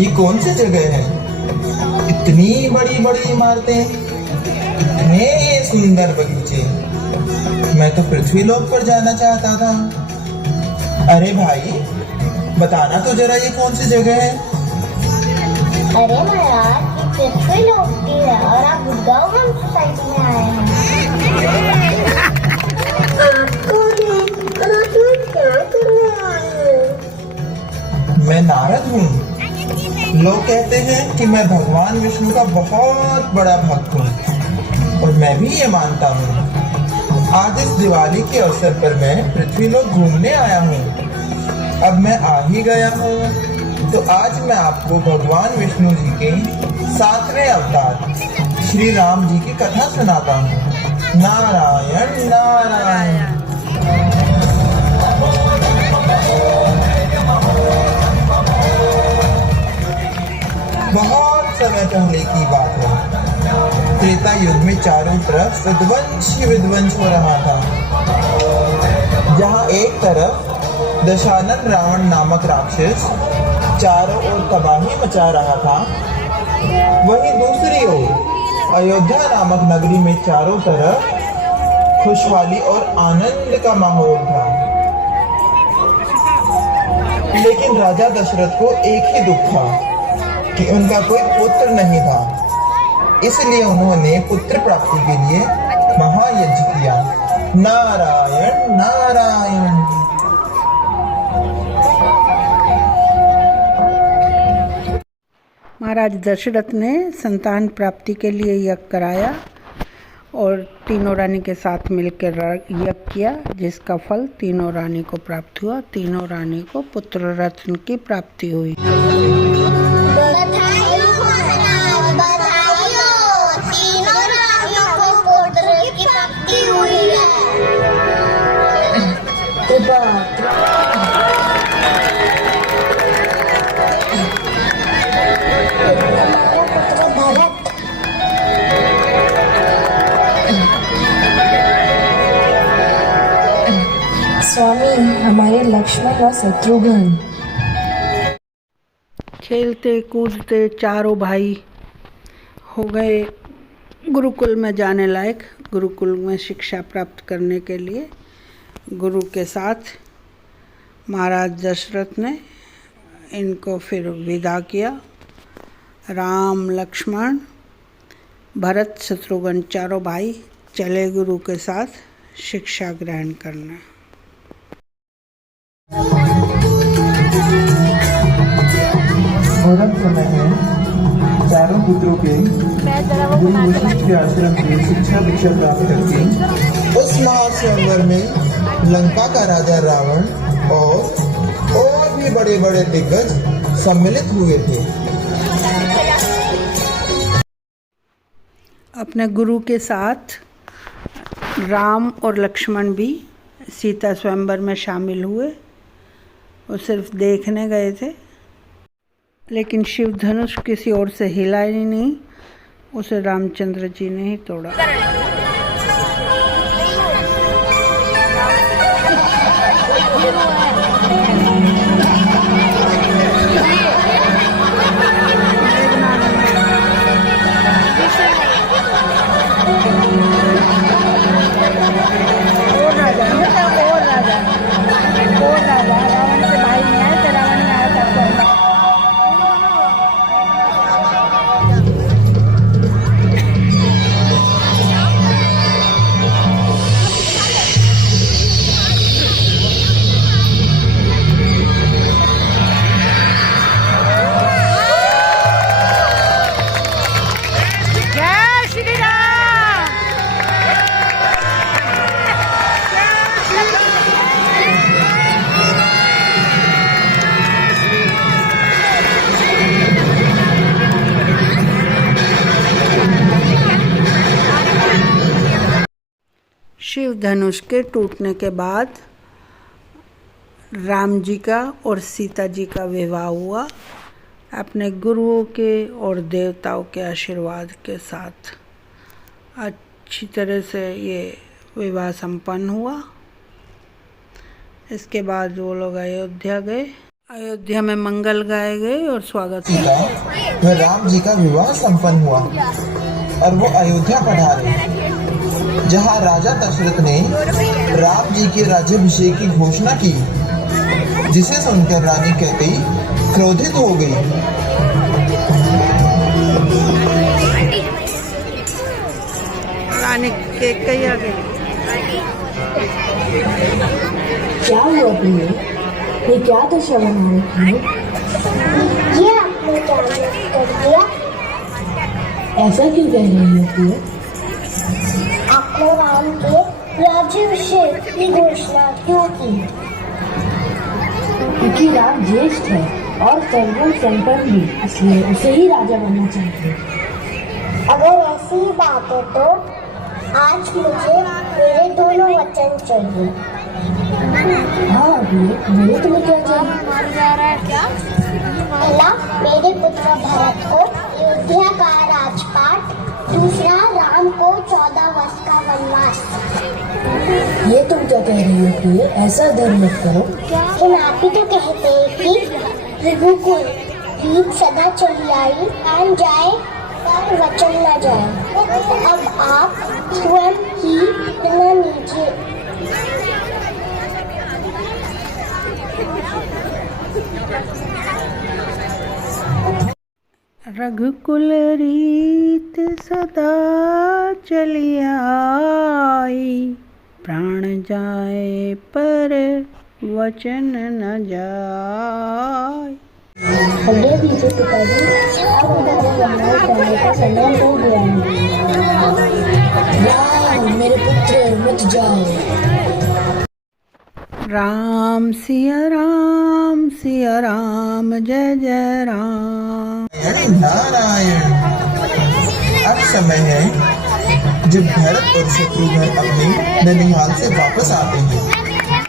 ये कौन सी जगह है? इतनी बड़ी बड़ी इमारतें, इतने सुंदर बगीचे। मैं तो पृथ्वीलोक पर जाना चाहता था। अरे भाई, बताना तो जरा ये कौन सी जगह है? अरे महाराज, ये पृथ्वीलोक की है और आप गवर्नमेंट सोसाइटी में आए हैं। मैं नारद हूँ। लोग कहते हैं कि मैं भगवान विष्णु का बहुत बड़ा भक्त हूँ और मैं भी ये मानता हूँ। आज इस दिवाली के अवसर पर मैं पृथ्वीलोक घूमने आया हूँ। अब मैं आ ही गया हूँ तो आज मैं आपको भगवान विष्णु जी के 7वें अवतार श्री राम जी की कथा सुनाता हूँ। नारायण नारायण। बहुत समय पहले की बात है। त्रेता युग में चारों तरफ विध्वंस ही विध्वंस हो रहा था। जहाँ एक तरफ दशानन रावण नामक राक्षस चारों ओर तबाही मचा रहा था, वहीं दूसरी ओर अयोध्या नामक नगरी में चारों तरफ खुशहाली और आनंद का माहौल था। लेकिन राजा दशरथ को एक ही दुख था कि उनका कोई पुत्र नहीं था। इसलिए उन्होंने पुत्र प्राप्ति के लिए महायज्ञ किया। नारायण नारायण। महाराज दशरथ ने संतान प्राप्ति के लिए यज्ञ कराया और तीनों रानी के साथ मिलकर यज्ञ किया, जिसका फल तीनों रानी को प्राप्त हुआ। तीनों रानी को पुत्र रत्न की प्राप्ति हुई। स्वामी, हमारे लक्ष्मण व शत्रुघ्न। खेलते कूदते चारों भाई हो गए गुरुकुल में जाने लायक। गुरुकुल में शिक्षा प्राप्त करने के लिए गुरु के साथ महाराज दशरथ ने इनको फिर विदा किया। राम लक्ष्मण भरत शत्रुघ्न चारों भाई चले गुरु के साथ शिक्षा ग्रहण करने। मुहूर्त समय है चारों पुत्रों के गुरु वशिष्ठ के आश्रम से शिक्षा दीक्षा प्राप्त करके उस महास्वयंवर में लंका का राजा रावण और भी बड़े बड़े दिग्गज सम्मिलित हुए थे। अपने गुरु के साथ राम और लक्ष्मण भी सीता स्वयंवर में शामिल हुए। वो सिर्फ देखने गए थे, लेकिन शिव धनुष किसी और से हिला ही नहीं। उसे रामचंद्र जी ने ही तोड़ा। शिव धनुष के टूटने के बाद राम जी का और सीता जी का विवाह हुआ अपने गुरुओं के और देवताओं के आशीर्वाद के साथ। अच्छी तरह से ये विवाह संपन्न हुआ। इसके बाद वो लोग अयोध्या गए। अयोध्या में मंगल गाए गए और स्वागत जी का व राम जी का विवाह संपन्न हुआ और वो अयोध्या पधारे, जहाँ राजा दशरथ ने राम जी के राज्याभिषेक की घोषणा की, जिसे सुनकर रानी कैकेयी क्रोधित हो गई। रानी कैकेयी आ गई। क्या हुआ प्रिय? ये क्या दशा बना रखी है? ये आपने क्या कर दिया? ऐसा क्यों कह रही हो प्रिय? आपने राम के राज्याभिषेक की घोषणा क्यों की? क्योंकि राम ज्येष्ठ है और सर्वगुण संपन्न भी, इसलिए उसे ही राजा बनना चाहिए। अगर ऐसी ही बात है तो आज मुझे मेरे दोनों वचन चाहिए। हाँ प्रिय, बोलो तुम्हें क्या चाहिए? पहला, मेरे पुत्र भरत को अयोध्या का राजपाट, दूसरा राम को 14 वर्ष का वनवास। ये तुम क्या कह रही हो प्रिय? ऐसा धर्म मत करो। लेकिन आप ही तो कहते हैं कि रघुकुल गीत सदा चली आई, मान जाए पर वचन न जाए। तो अब आप स्वयं ही निर्णय लीजिए। रघुकुल रीत सदा चली आई, प्राण जाए पर वचन न जाए। आगे दीजिए पिताजी, अब हमारे वनवास जाने का समय हो गया है। राम मेरे पुत्र मत जाओ। राम सिया राम जय जय राम। नारायण। अब समय है जब भरत और शत्रुघ्न अपने ननिहाल से वापस आते हैं।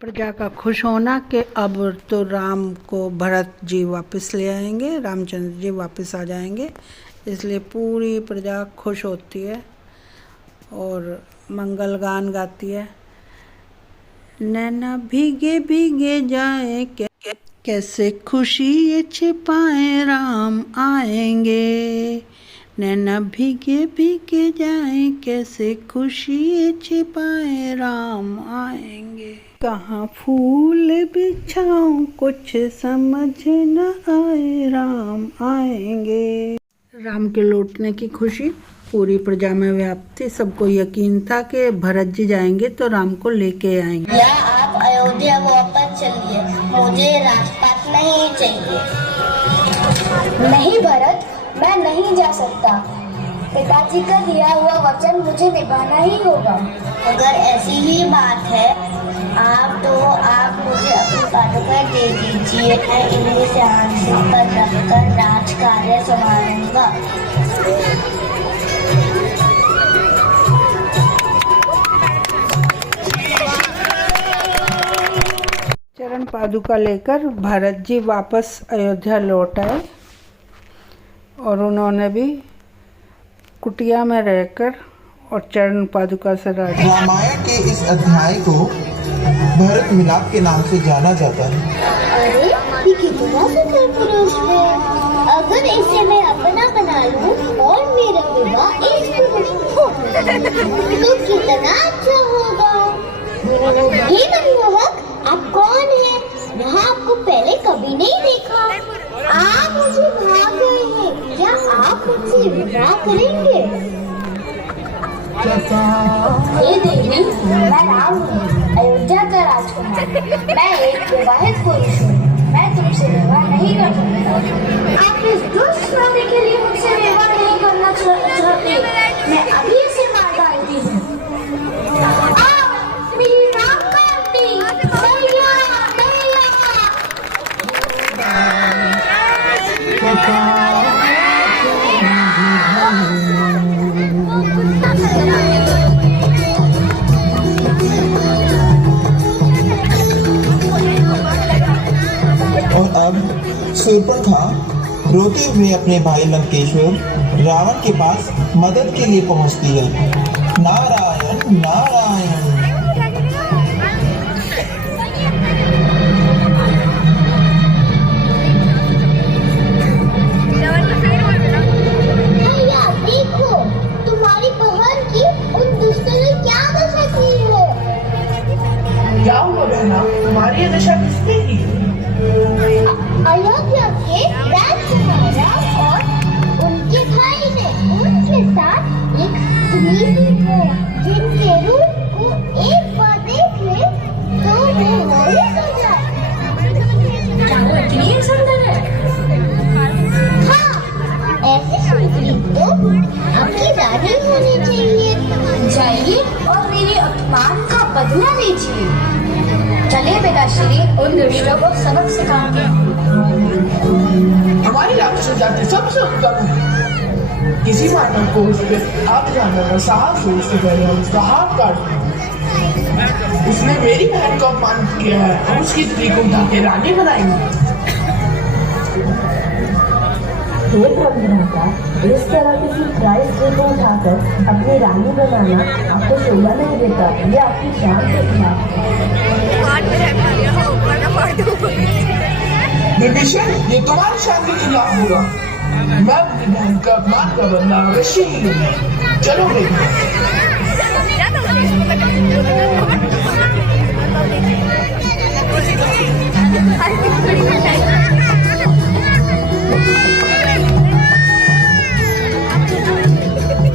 प्रजा का खुश होना कि अब तो राम को भरत जी वापस ले आएंगे, रामचंद्र जी वापस आ जाएंगे, इसलिए पूरी प्रजा खुश होती है और मंगल गान गाती है। नैना भीगे भीगे जाए कैसे खुशी ये छिपाए राम आएंगे। नैना भीगे भीगे जाए कैसे खुशी ये छिपाए राम आएंगे। कहाँ फूल बिछाऊं कुछ समझ न आए राम आएंगे। राम के लौटने की खुशी पूरी प्रजा में व्याप्त थी। सबको यकीन था कि भरत जी जाएंगे तो राम को लेके आएंगे। या आप अयोध्या वापस चलिए, मुझे राजपाट नहीं चाहिए। नहीं भरत, मैं नहीं जा सकता। पिताजी का दिया हुआ वचन मुझे निभाना ही होगा। अगर ऐसी ही बात है आप मुझे अपनी पादुका दे दीजिए, मैं इन्हें सिंहासन पर रखकर राज कार्य संभालूंगा। चरण पादुका लेकर भरत जी वापस अयोध्या लौट आए और उन्होंने भी कुटिया में रहकर और चरण पादुका से राज। रामायण के इस अध्याय को भरत मिलाप के नाम से जाना जाता है। अरे ये कितना सुंदर पुरुष है। अगर इसे मैं अपना बना लूं और मेरा विवाह इस पुरुष तो कितना अच्छा होगा। ये मनमोहक, आप कौन हैं? यहाँ आपको पहले कभी नहीं देखा। आप मुझे भाग गए हैं, क्या आप मुझसे विवाह करेंगे? ये देवी, मैं राम हूँ, अयोध्या का राजकुमार। मैं एक विवाहित पुरुष हूँ, मैं तुमसे विवाह नहीं कर सकता। आप इस दुष्ट स्वामी के लिए मुझसे विवाह नहीं करना चाहते। मैं अभी इसे मार डालती हूँ। मेरी नाक काटती। दैया, और अब शूर्पणखा रोते हुए अपने भाई लंकेश्वर रावण के पास मदद के लिए पहुंचती है। नारायण नारायण। आज्ञा दीजिए। चलिए पिताश्री, उन दुष्टों को सबक सिखाते हैं। हमारी राक्षस जाति सबसे उत्तम है। किसी मानव को उस पर आग जाने का साहस हो, उससे पहले हम उसका हाथ काट दें। उसने मेरी बहन को अपमानित किया है, हम उसकी स्त्री को उठा के रानी बनाएंगे। हे ब्रह्मभ्राता, इस तरह किसी प्राय स्त्री को उठाकर अपनी रानी बनाना आपको शोभा नहीं देता। ये आपकी शान के खिलाफ है। विभीषण, ये तुम्हारी शान के खिलाफ होगा। मैं अपनी बहन का अपमान का बदला अवश्य ही लूंगा। चलो बेटी।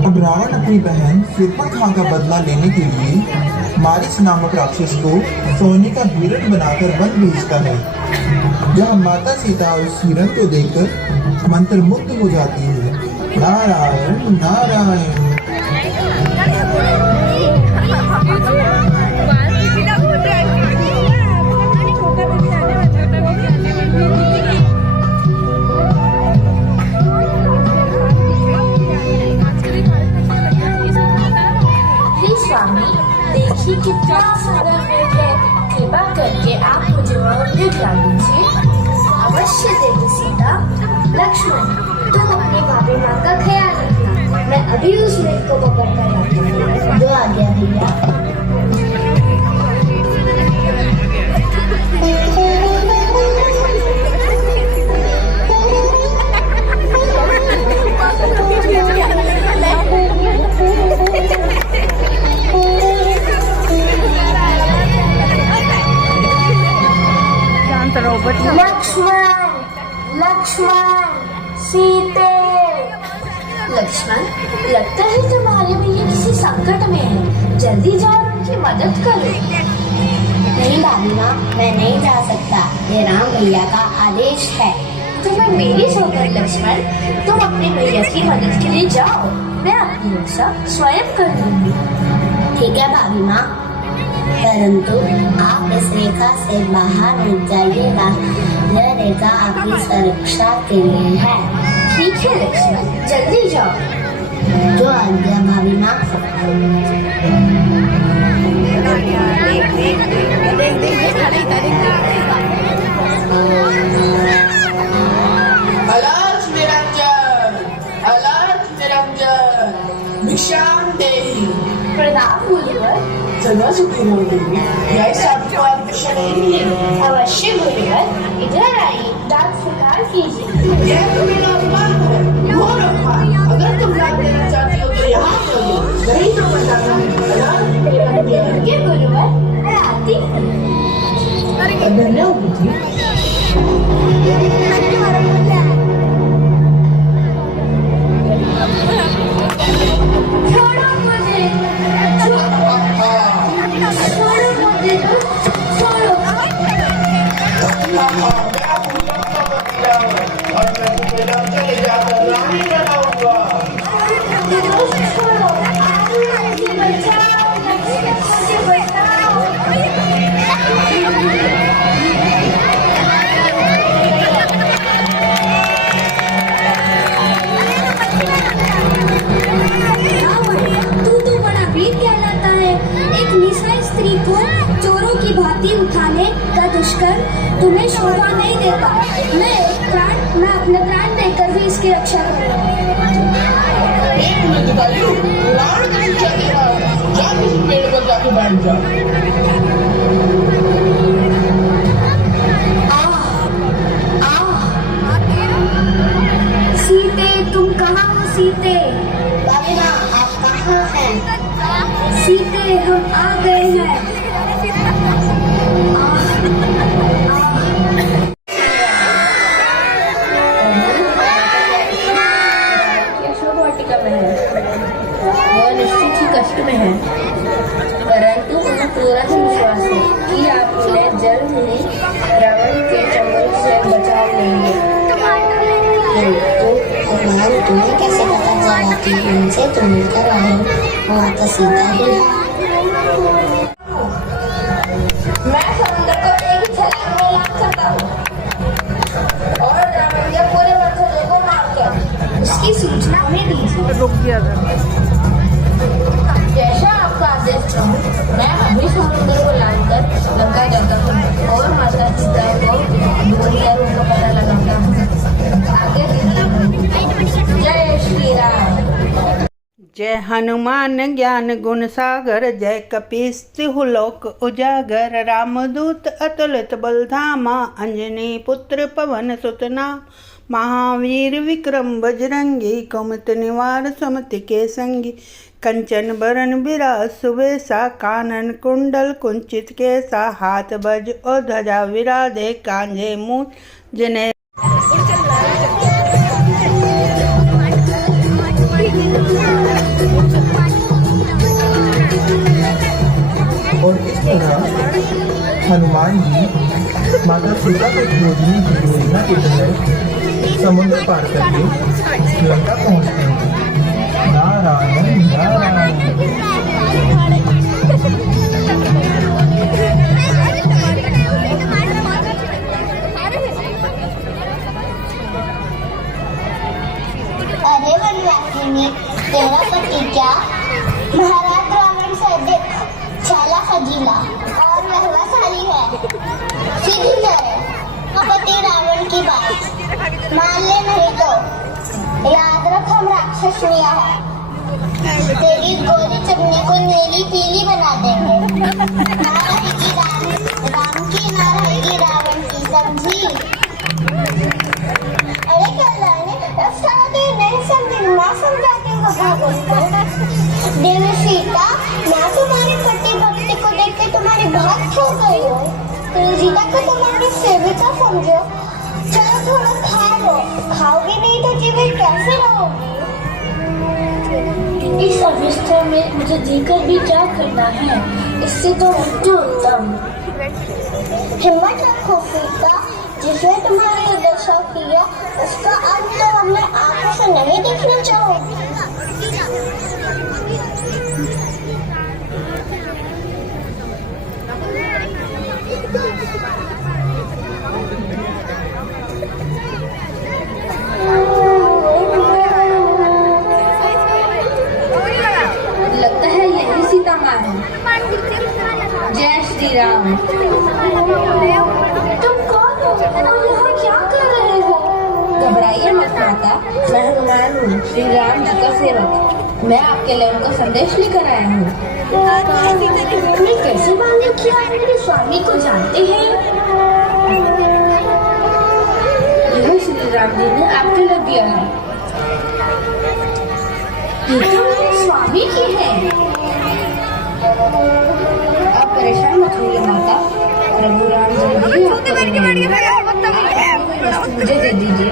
अब रावण अपनी बहन शूर्पणखा का बदला लेने के लिए मारीच नामक राक्षस को सोने का हिरण बनाकर वन भेजता है, जहाँ माता सीता उस हिरण को देखकर मंत्रमुग्ध हो जाती है। नारायण नारायण। स्वामी, देखिए कितना सुंदर पेड़ है। कृपा करके आप मुझे और दिखला दीजिए। अवश्य देवी सीता। लक्ष्मण, तुम अपनी भाभी माँ का ख्याल रखना। मैं अभी उस वृक्ष को पकड़ कर लाती हूँ। जो आ गया भैया। लक्ष्मण, लक्ष्मण, सीते। लक्ष्मण, लगता है तुम्हारे भैया किसी संकट में है। जल्दी जाओ उनकी मदद करो। नहीं भाभी माँ, मैं नहीं जा सकता। ये राम भैया का आदेश है। तुम्हें मेरी सौगंध लक्ष्मण, तुम अपने भैया की मदद के लिए जाओ। मैं अपनी रक्षा स्वयं कर लूंगी। ठीक है भाभी माँ, परंतु आप इस रेखा से बाहर निकल जाइएगा। यह रेखा आपकी सुरक्षा के लिए है। ठीक है लक्ष्मण, जल्दी जाओ। जो आज्ञा भाभी माँ। अलर्ट निरंजन, अलर्ट निरंजन, भिक्षाम देहि। प्रणाम गुरुवर। सदा सुखी रहो देवी। यह सबको अवश्य नहीं है। अवश्य गुरुवर, इधर आइए, दान स्वीकार कीजिए। यह तो मेरा अपमान है, घोर अपमान। अगर तुम लाभ देना चाहती हो तो यहाँ कर दो, नहीं तो बताना है। ये गुरुवर, मैं आती हूँ। धन्यवाद बेटी। छोड़ो मुझे, छोड़ो मुझे, छोड़ो। और मैं तुम्हें लंका ले जाकर रानी बनाऊंगा। छोड़ो, मुझे बचाओ, मुझे बचाओ। तू तो बड़ा वीर कहलाता है। एक निसहाय स्त्री को चोरों की भांति उठाने का दुष्कर्म तुम्हें शोभा नहीं देता। मैं अपने प्राण देकर भी इसकी रक्षा करूंगा। एक मिनट बालू, रावण की शिक्षा दे रहा है। जा किसी पेड़ पर जाके बैठ जा। सीते, तुम कहाँ हो सीते? भाभी माँ, आप कहाँ हैं? सीते, हम आ गए हैं। वो निश्चित ही कष्ट में है, परंतु उन्हें पूरा विश्वास है कि आप उन्हें जल्द ही रावण के चंगुल से बचा लेंगे। तो भगवान तुम्हें कैसे पता चला कि उनसे तुम मिलकर आए हो? वहाँ तो सीता ही है। हमें दीजिए। रुक गया था। जैसा आपका आदेश हो, मैं अभी समुद्र को लाकर लंका जाता हूँ और माता सीता को ढूंढकर उनका पता लगाता हूँ। आगे दीजिए। जय श्री राम। जय हनुमान ज्ञान गुण सागर, जय कपीस तिहुलोक उजागर, रामदूत अतुलित बलधामा, अंजनी पुत्र पवन सुत नाम, महावीर विक्रम बजरंगी, कुमति निवार सुमति के संगी, कंचन बरन बिराज सुबेसा, कानन कुंडल कुंचित केसा, हाथ बज और ध्वजा विराधे, कांधे मूंछ जने। और इस तरह हनुमान जी माता सीता को खोजने की योजना के तहत समुद्र पार करके लंका पहुंचते हैं। नारायण नारायण। अरे वनवासिनी, तेरा पति क्या महाराज रावण से अधिक चालाक खजीला और रहवाशाली है। सीधी करे पति रावण की बात मान ले, नहीं तो याद रख हम राक्षस नहीं है। तेरी गोली चटनी को नीली पीली बना देंगे। ना रहेगी राम की, ना रहेगी रावण की, समझी? अरे क्या नहीं समझी, ना समझाती देवी सीता, मैं तुम्हारी पति भक्ति को देख के तुम्हारी बात खो गई हो। सीता को तुम्हारी सेविका समझो। चलो थोड़ा खा लो, खाओगे नहीं तो जीवित कैसे रहोगी? इस अवस्था में मुझे जीकर भी क्या करना है, इससे तो मृत्यु उत्तम। हिम्मत रखो सीता, जिसने तुम्हारी दशा किया उसका अंत तो हमने आंखों से नहीं देखना चाहोगी। लगता है यही सीता माँ है। जय श्री राम। तुम कौन हो और यहाँ क्या कर रहे हो? घबराइए मत माता, मैं हनुमान हूँ, श्री राम जी का सेवक। मैं आपके लिए उनका संदेश लेकर आया हूँ। तुमने कैसे मालूम किया आप मेरे स्वामी को जानते हैं? यह श्री राम जी ने आपके लिए दिया है। ये तो मेरे स्वामी की है। आप परेशान मत होइए माता, प्रभु राम जल्दी आपको मिलेंगे। आप मुझे दे दीजिए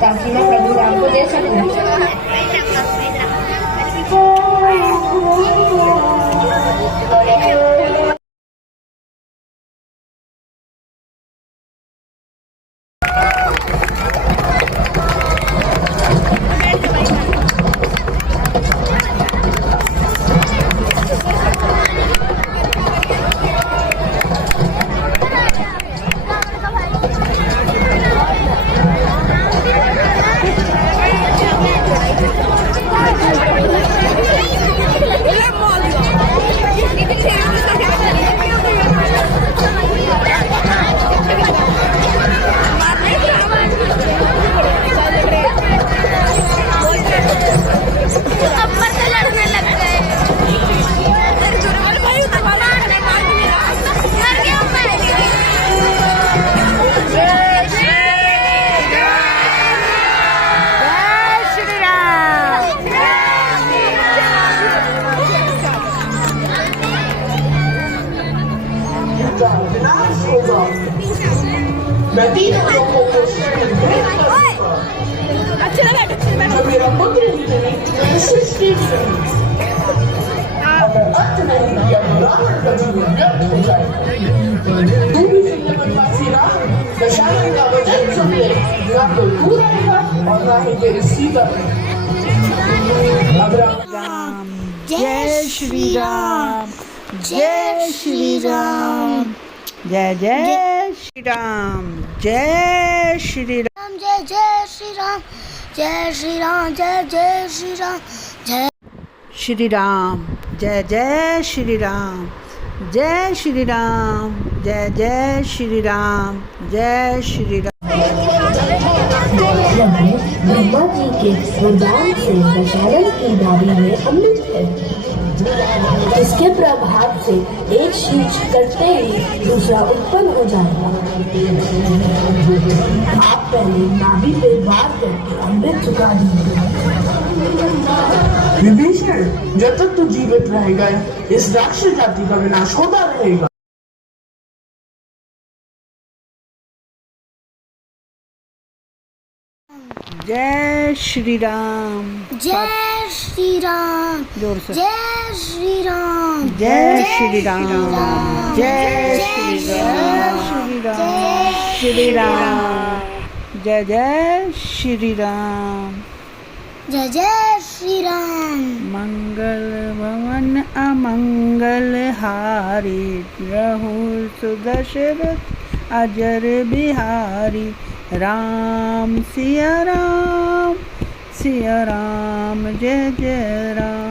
ताकि मैं प्रभु राम को दे सकूं। मैं तीनों लोगों को शरण भेंट करूंगा। जो मेरा पुत्र ही नहीं, मेरी सृष्टि भी नहीं। अगर अंत नहीं किया तो रावण का जीवन व्यर्थ हो जाएगा। तू भी सुन वनवासी राम, दशरथ का वचन सुन ले। ना तो तू रहेगा और ना ही तेरी सीता। अब राम जय श्री राम, जय श्री राम, जय जय श्री राम, जय श्री राम, जय जय श्री राम, जय श्री राम, जय जय श्री राम, जय श्री राम, जय जय श्री राम, जय श्री राम, जय जय श्री राम, जय श्री राम। ब्रह्मा जी के वरदान से दशहरा की नारी में अमृत है। इसके प्रभाव से एक शीश करते ही दूसरा उत्पन्न हो जाएगा। आप पहले नाभि पे वार करके अमृत चुका दीजिए। विभीषण, जब तक तू जीवित रहेगा इस राक्षस जाति का विनाश होता रहेगा। जय श्री राम, जय श्री राम, जोर से जय श्री राम, जय श्री राम, जय श्री राम, श्री राम, जय जय श्री राम, जय जय श्री राम। मंगल भवन अमंगल हारी, रहु सुदशरथ अजर बिहारी। राम सिया राम, जय जय राम।